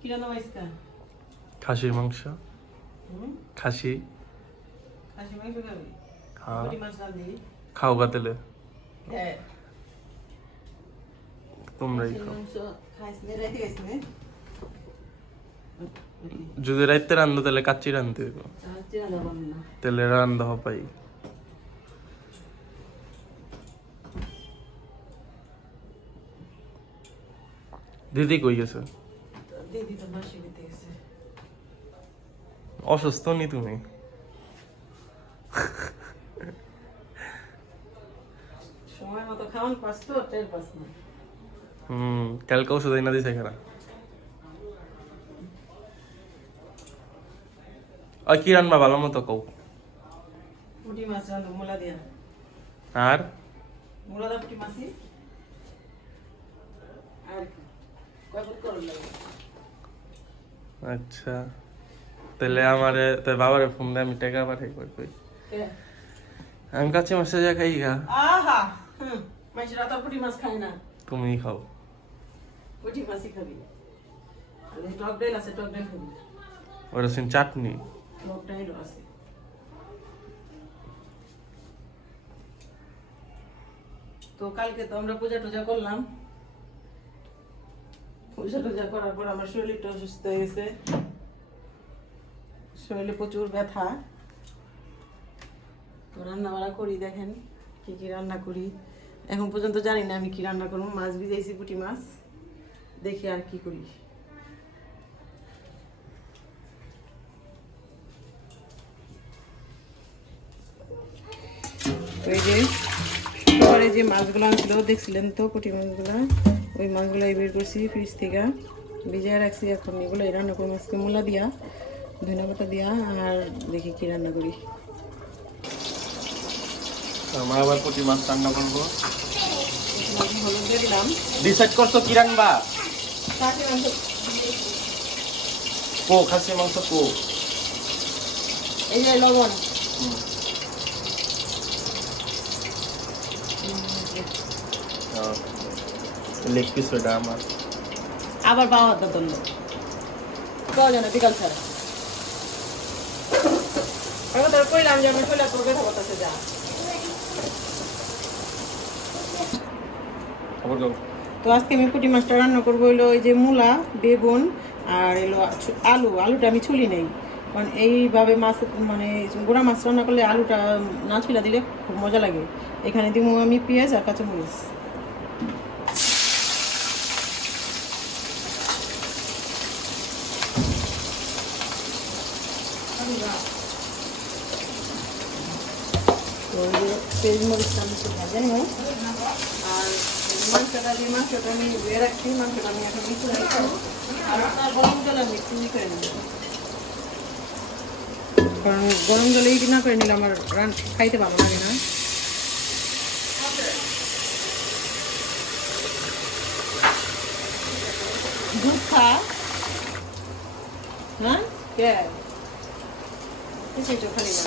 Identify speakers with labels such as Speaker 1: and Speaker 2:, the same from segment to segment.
Speaker 1: কি রান্না
Speaker 2: খাসির মাংস। খাসি।
Speaker 1: খাসি মাংস খাবি?
Speaker 2: হ্যাঁ। খাও গা তেলে।
Speaker 1: হ্যাঁ।
Speaker 2: তোমরাই খাও। যদি রাইতে রান্ধো তাহলে কাচ্চি রান্ধতে হইব। তেলে রান্ধা পাই। দিদি কই গেছে
Speaker 1: দিদি তো বাসি খেতে গেছে
Speaker 2: অসুস্থ নি তুমি?
Speaker 1: সময় মতো খাওয়ান পাস তো টের পাস না।
Speaker 2: হুম কালকে ওষুধ না দিছে আর কি রান্না ভালো মতো কও?
Speaker 1: পুটি মাছ রান্ধো মূলা দিয়া।
Speaker 2: আর?
Speaker 1: মূলা দা পুটি মাছি। আর কয় করল
Speaker 2: আচ্ছা। তাহলে আমারে তোর বাবারে ফোন দিয়ে আমি টাকা পাঠাই কই কই? আমি কাছে মাসে যা খাই গা।
Speaker 1: আহা হুম মাইসরা তো পুটি মাছ খাই না।
Speaker 2: তুমি খাও।
Speaker 1: পুটি মাছই খাবি। আর এই টক ডাইল আছে টক ডাইল খাবি।
Speaker 2: ওটা সিন চাটনি।
Speaker 1: টক ডাইলও আছে। তো কালকে তো আমরা পূজা টুজা করলাম। পূজা টুজা করার পর আমার শরীরটা অসুস্থ হয়ে গেছে। শরীরে প্রচুর ব্যথা। তো রান্না বাড়া করি, দেখেন কি কি রান্না করি। এখন পর্যন্ত জানি না আমি কি রান্না করব, মাছ ভিজাইছি, পুঁটি মাছ। দেখি আর কি করি। যে মাছগুলো ছিল দেখছিলেন তো পুঁটি মাছগুলো? ওই মাছগুলো বের করছি ফ্রিজ থেকে। ভিজায় রাখছি এখন এগুলো রান্না করব আজকে মূলা দিয়া। ধনে পাতা দিয়া আর দেখি কি রান্না করি।
Speaker 2: আমার আবার প্রতি মাছ রান্না করব।
Speaker 1: হলুদ দিলাম
Speaker 2: ডিসাইড করছ কি রান্না? কো খাসি মাংস কো।
Speaker 1: এই যে লবণ।
Speaker 2: লেগ পিস ওটা আমার।
Speaker 1: আবার বাবা হাত ধরলো। পাওয়া যায় না বিকাল ছাড়া আমি তোর কইলাম যে আমি কইলাম তোর কথা বলতেছে যা
Speaker 2: খবর দাও
Speaker 1: তো আজকে আমি পুঁটি মাছটা রান্না করব হইল ওই যে মূলা বেগুন আর এলো আলু। আলুটা আমি ছুলি নেই। কারণ এইভাবে মাছ মানে গোড়া মাছ রান্না করলে আলুটা না ছুলা দিলে খুব মজা লাগে। এখানে দিব আমি পেঁয়াজ আর কাঁচামরিচ। মরিচটা আমি আর মাংসটা আমি মাংসটা এখন আর গরম জল আমি করে কারণ গরম জলে না করে নিলে আমার রান খাইতে ভালো লাগে না। দুধ খা। হ্যাঁ? কে? খালি না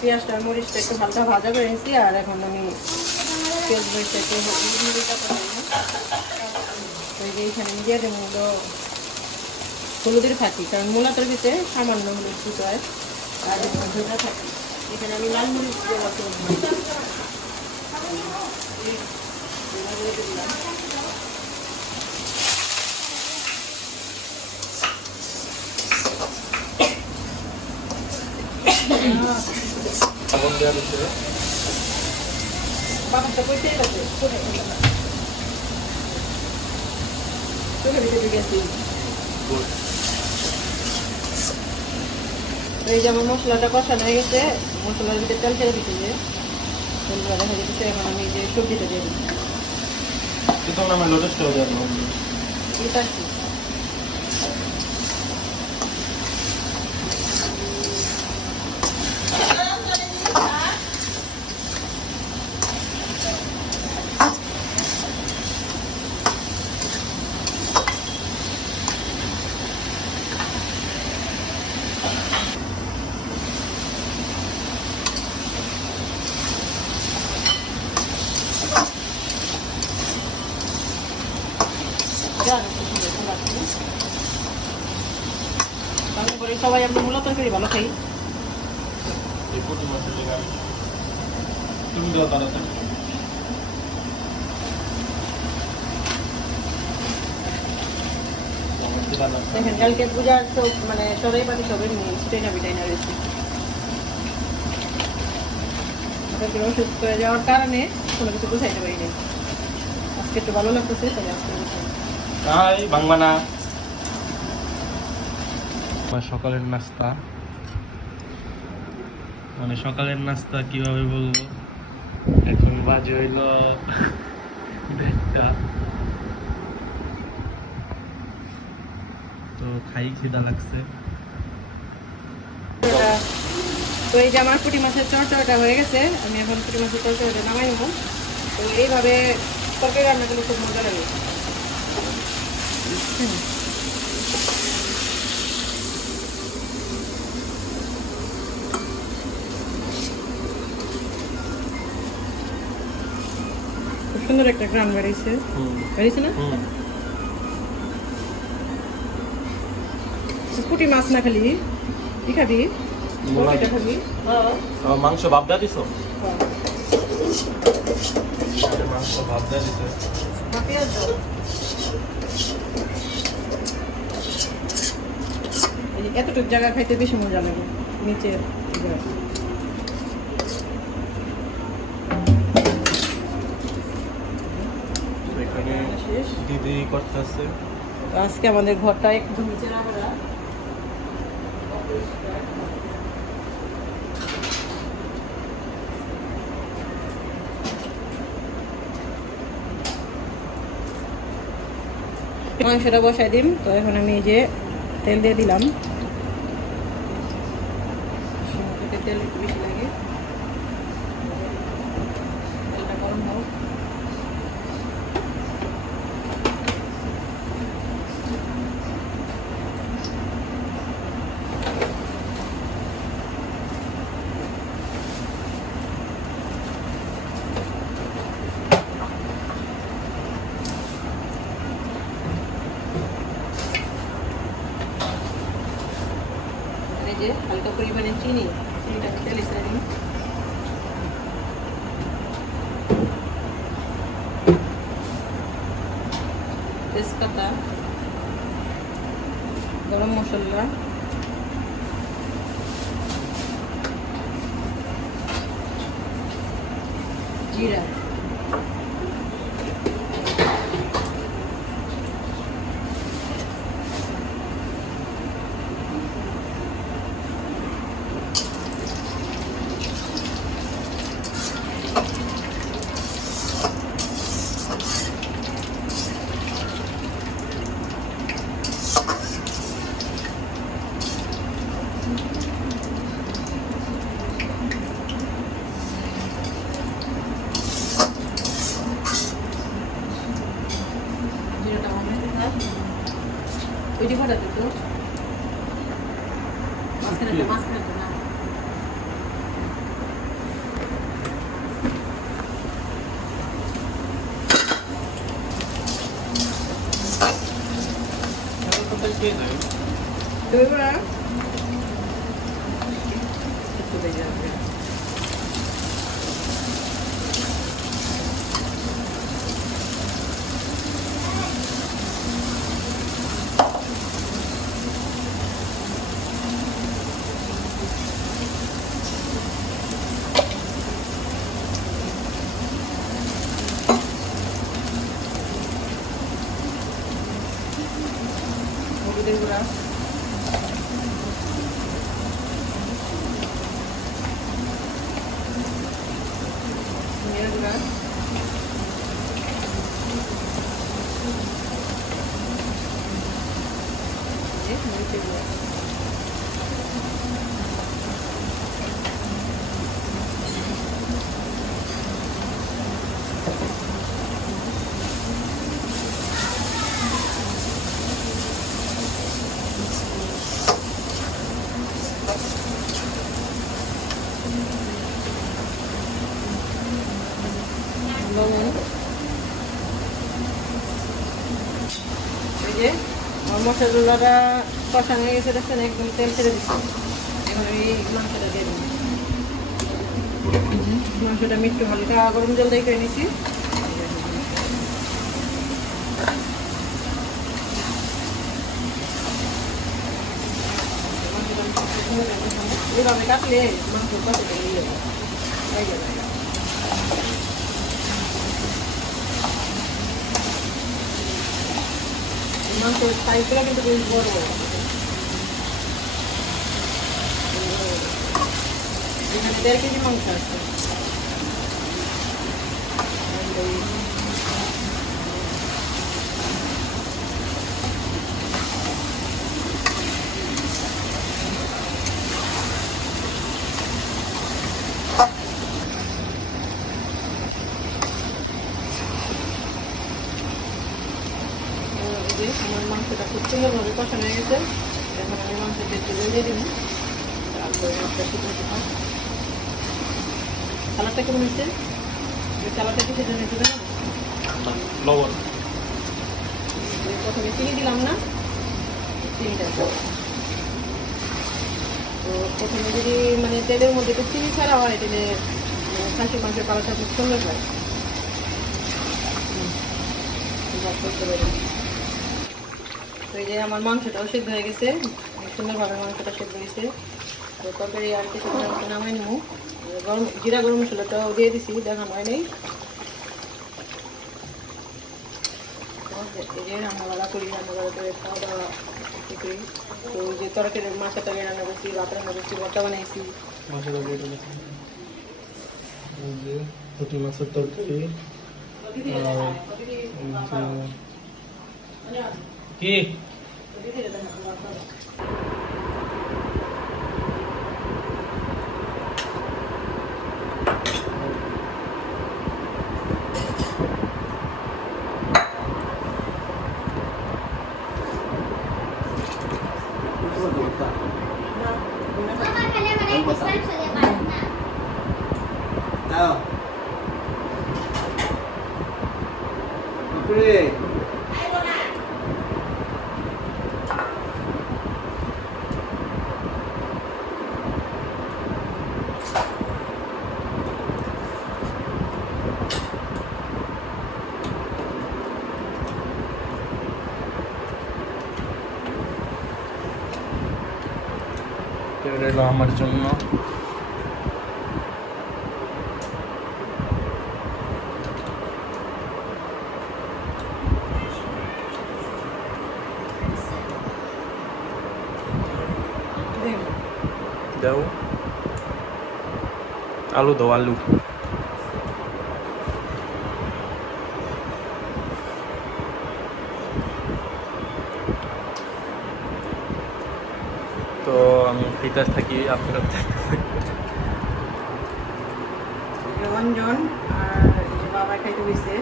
Speaker 1: পেঁয়াজটা, মরিচটা একটু হালকা ভাজা করে নিয়েছি, আর এখন আমি পেঁয়াজ, মরিচটা একটু হলুদটা করে এইখানে দিয়ে দেবো হলো হলুদের ফাঁকি, কারণ মূলাটার ভিতরে সামান্য হলুদ দিতে হয়। আর থাকি এখানে আমি লাল মরিচ দেওয়া করব দিলাম বাবারটা কইতেই গেছে চোখে চোখে ভিতরে গেছি এই যে আমার মশলাটা কষানো হয়ে গেছে, মশলার ভিতরে তেল ছেড়ে দিতে যে তেলগুলো দেখা যেতেছে এখন আমি যে সবজিটা দিয়ে দিচ্ছি।
Speaker 2: কিন্তু আমার লোটেস্ট হয়ে
Speaker 1: এটা কি তারপরে সবাই আমরা মূলত তরকারি ভালো খাই
Speaker 2: এই পুঁটি মাছের লেগে আমি তুমি দাও তাড়াতাড়ি আমার দিলা না।
Speaker 1: দেখেন কালকে পূজার তো মানে সবাই বাড়ি সবাই নিয়ে স্টেনা বিটাইনা রয়েছে। ওদেরকে অসুস্থ হয়ে যাওয়ার কারণে কোনো কিছু বুঝাইতে পারিনি। আজকে একটু ভালো লাগতেছে আজকে
Speaker 2: সকালের নাস্তা। মানে সকালের নাস্তা কীভাবে বলব? এখন বাজে হইল দেড়টা। তো খাই খিদা লাগছে।
Speaker 1: এটা- তো এই যে আমার পুঁটি মাছের চরচরটা হয়ে গেছে আমি এখন পুঁটি মাছের চরচরটা নামাই নেব। তো এইভাবে তরকারি রান্না করলে খুব মজা লাগে। সুন্দর একটা গ্রাম বেরিয়েছে বেরিয়েছে না?
Speaker 2: হুম।
Speaker 1: মাছ না খালি? কি খাবি? খাবি? হ্যাঁ।
Speaker 2: মাংস ভাব দা দিছো?
Speaker 1: হ্যাঁ।
Speaker 2: মাংস ভাব দিছে।
Speaker 1: এতটুকু জায়গা খাইতে বেশি মজা লাগে নিচে। শেষ।
Speaker 2: দিদি করতেছে।
Speaker 1: আজকে আমাদের ঘরটা একটু নিচে রাখা মাংসটা বসাই দিম। তো এখন আমি এই যে তেল দিয়ে দিলাম। তেল একটু বেশি লাগে তেলটা গরম হোক আর এই যে পরিমাণে চিনি চিনিটা তেলে দিই তেজপাতা গরম মশলা জিরা জিরাটা আমার হয়ে থাক ওইটি ফাটাতে তো মাঝখানে একটা মাঝখানে একটা না তো এবার একটু বেজে আসবে হলুদের গুঁড়া ধনিয়ার গুঁড়া এই মরিচের গুঁড়া মশলাটা কষানো হয়ে গেছে, দেখছেন? একদম তেল ছেড়ে দিচ্ছে। এখন এই মাংসটা দিয়ে দেবো। মাংসটা মিট্টু হালকা গরম জল দিয়ে নিছি এভাবে কাটলে মাংস কষাতে নিয়ে যাবে হয়ে যাবে মাংসের সাইজগুলো কিন্তু বেশ বড় এখানে দেড় কেজি মাংস আছে এই আমার মাংসটা খুব সুন্দরভাবে কষানো হয়ে গেছে এখন আমি মাংসের পেটে দিয়ে দিব। তারপরে মাছটা শুকনো সালাদটা কেমন ওই সালাদটা কি সেটা নিতে দেবো
Speaker 2: লবণ।
Speaker 1: প্রথমে চিনি দিলাম না। চিনিটা তো প্রথমে যদি মানে তেলের মধ্যে একটু চিনি ছাড়া হয় তাহলে খাসির মাংসের কালারটা খুব সুন্দর হয়। করতে পারি। এই যে আমার মাংসটাও সেদ্ধ হয়ে গেছে। সুন্দরভাবে মাংসটা সেদ্ধ হয়েছে। তো তরকারি আর কিছু নামাই নেব। গরম, জিরা গরম মশলাটাও দিয়ে দিছি, দেখানো হয় নাই। যে রান্নাবাড়া করি তো যে তরকারি মাছের তরকারি রান্না করছি, ভাত রান্না করছি বানাইছি।
Speaker 2: পুঁটি মাছের কি হলো আমার জন্য। দাও। আলু দাও আলু তো আমি থাকি আপনার
Speaker 1: রঞ্জন আর এই যে বাবা খাইতে হয়েছে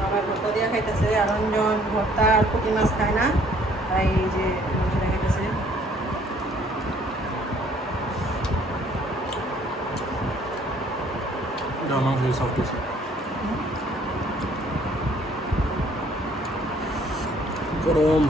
Speaker 1: বাবা ভর্তা দিয়া খাইতেছে। আর রঞ্জন ভর্তা আর পুঁটি মাছ খায় না। তাই এই যে খাইতেছে।
Speaker 2: মাংস সফট হয়েছে গরম।